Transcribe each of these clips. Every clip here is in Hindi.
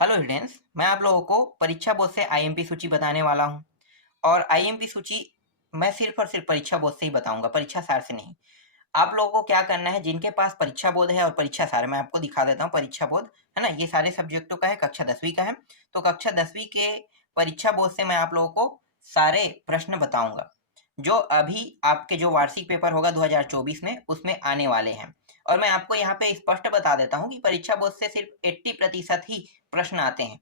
हेलो स्टूडेंट्स, मैं आप लोगों को परीक्षा बोर्ड से आईएमपी सूची बताने वाला हूं। और आईएमपी सूची मैं सिर्फ और सिर्फ परीक्षा बोर्ड से ही बताऊंगा, परीक्षा सार से नहीं। आप लोगों को क्या करना है, जिनके पास परीक्षा बोर्ड है और परीक्षा सार, मैं आपको दिखा देता हूं। परीक्षा बोर्ड है ना, ये सारे सब्जेक्टों का है, कक्षा 10वीं का है। तो कक्षा 10वीं के परीक्षा बोर्ड से मैं आप लोगों को सारे प्रश्न बताऊंगा जो अभी आपके जो वार्षिक पेपर होगा 2024 में, उसमें आने वाले हैं। और मैं आपको यहाँ पे स्पष्ट बता देता हूँ कि परीक्षा बोर्ड से सिर्फ 80% ही प्रश्न आते हैं।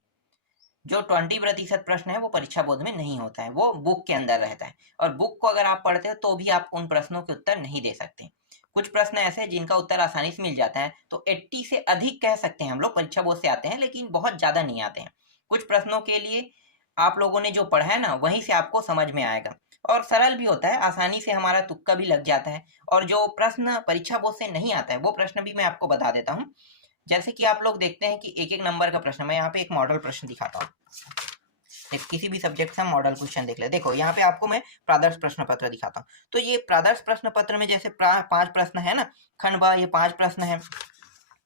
जो 20% प्रश्न है वो परीक्षा बोर्ड में नहीं होता है, वो बुक के अंदर रहता है। और बुक को अगर आप पढ़ते हो तो भी आप उन प्रश्नों के उत्तर नहीं दे सकते। कुछ प्रश्न ऐसे हैं जिनका उत्तर आसानी से मिल जाता है, तो 80 से अधिक कह सकते हैं हम लोग परीक्षा बोर्ड से आते हैं, लेकिन बहुत ज्यादा नहीं आते हैं। कुछ प्रश्नों के लिए आप लोगों ने जो पढ़ा है ना, वहीं से आपको समझ में आएगा। और सरल भी होता है, आसानी से हमारा तुक्का भी लग जाता है। और जो प्रश्न परीक्षा बोर्ड से नहीं आता है वो प्रश्न भी मैं आपको बता देता हूँ। जैसे कि आप लोग देखते हैं कि एक एक नंबर का प्रश्न, मैं यहाँ पे एक मॉडल प्रश्न दिखाता हूँ। किसी भी सब्जेक्ट से हम मॉडल क्वेश्चन देख ले। देखो यहाँ पे आपको मैं प्रादर्श प्रश्न पत्र दिखाता हूँ। तो ये प्रादर्श प्रश्न पत्र में जैसे 5 प्रश्न है ना, खंड बा ये 5 प्रश्न है,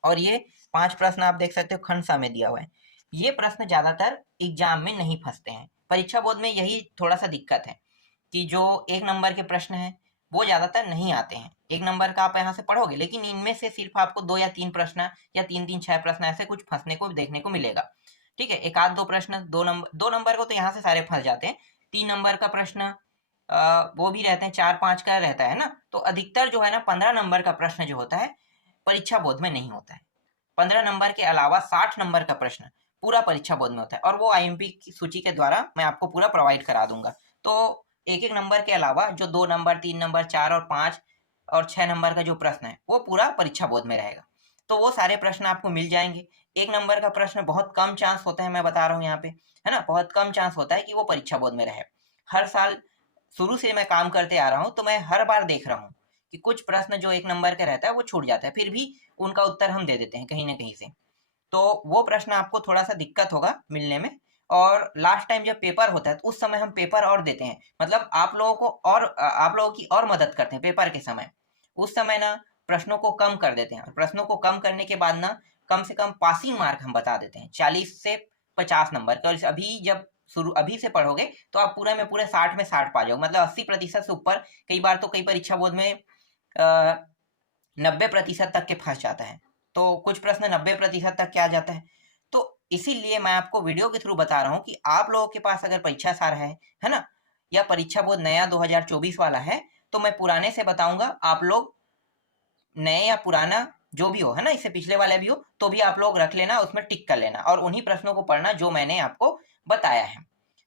और ये 5 प्रश्न आप देख सकते हो खंड सा में दिया हुआ है। ये प्रश्न ज्यादातर एग्जाम में नहीं फंसते हैं। परीक्षा बोर्ड में यही थोड़ा सा दिक्कत है कि जो 1 नंबर के प्रश्न हैं वो ज्यादातर नहीं आते हैं। 1 नंबर का आप यहाँ से पढ़ोगे, लेकिन इनमें से सिर्फ आपको 2 या 3 प्रश्न या 3-3-6 प्रश्न ऐसे कुछ फंसने को देखने को मिलेगा। ठीक है, एक आध दो प्रश्न 2 नंबर को तो यहाँ से सारे फंस जाते हैं। 3 नंबर का प्रश्न वो भी रहते हैं, 4-5 का रहता है ना। तो अधिकतर जो है ना 15 नंबर का प्रश्न जो होता है परीक्षा बोर्ड में नहीं होता है। 15 नंबर के अलावा 60 नंबर का प्रश्न पूरा परीक्षा बोर्ड में होता है, और वो आईएमपी की सूची के द्वारा मैं आपको पूरा प्रोवाइड करा दूंगा। तो एक एक नंबर के अलावा जो 2 नंबर, 3 नंबर, 4 और 5 और 6 नंबर का जो प्रश्न है वो पूरा परीक्षा बोर्ड में रहेगा। तो वो सारे प्रश्न आपको मिल जाएंगे। 1 नंबर का प्रश्न बहुत कम चांस होता है, मैं बता रहा हूँ यहाँ पे, है ना, बहुत कम चांस होता है कि वो परीक्षा बोर्ड में रहे। हर साल शुरू से मैं काम करते आ रहा हूँ, तो मैं हर बार देख रहा हूँ कि कुछ प्रश्न जो 1 नंबर का रहता है वो छूट जाता है, फिर भी उनका उत्तर हम दे देते हैं कहीं ना कहीं से। तो वो प्रश्न आपको थोड़ा सा दिक्कत होगा मिलने में। और लास्ट टाइम जब पेपर होता है तो उस समय हम पेपर और देते हैं, मतलब आप लोगों को और आप लोगों की और मदद करते हैं पेपर के समय। उस समय ना प्रश्नों को कम कर देते हैं, और प्रश्नों को कम करने के बाद ना कम से कम पासिंग मार्क हम बता देते हैं 40 से 50 नंबर का। और अभी जब शुरू अभी से पढ़ोगे तो आप पूरे में पूरे 60 में 60 पा जाओगे, मतलब 80% से ऊपर। कई बार तो कई परीक्षा बोर्ड में 90% तक के फंस जाता है। तो कुछ प्रश्न 90% तक के आ जाता है। तो इसीलिए मैं आपको वीडियो के थ्रू बता रहा हूँ कि आप लोगों के पास अगर परीक्षा सार है ना, या परीक्षा बोर्ड नया 2024 वाला है, तो मैं पुराने से बताऊंगा। आप लोग नए या पुराना जो भी हो, है ना, इससे पिछले वाले भी हो, तो भी आप लोग रख लेना, उसमें टिक कर लेना, और उन्हीं प्रश्नों को पढ़ना जो मैंने आपको बताया है।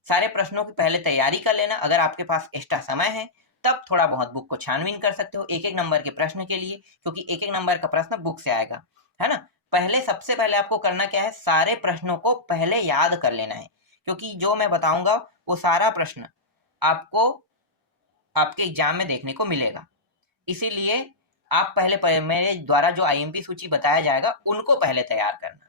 सारे प्रश्नों की पहले तैयारी कर लेना। अगर आपके पास एक्स्ट्रा समय है तब थोड़ा बहुत बुक को छानबीन कर सकते हो एक एक नंबर के प्रश्न के लिए, क्योंकि एक एक नंबर का प्रश्न बुक से आएगा, है ना। पहले सबसे पहले आपको करना क्या है, सारे प्रश्नों को पहले याद कर लेना है, क्योंकि जो मैं बताऊंगा वो सारा प्रश्न आपको आपके एग्जाम में देखने को मिलेगा। इसीलिए आप पहले मेरे द्वारा जो आईएमपी सूची बताया जाएगा उनको पहले तैयार करना।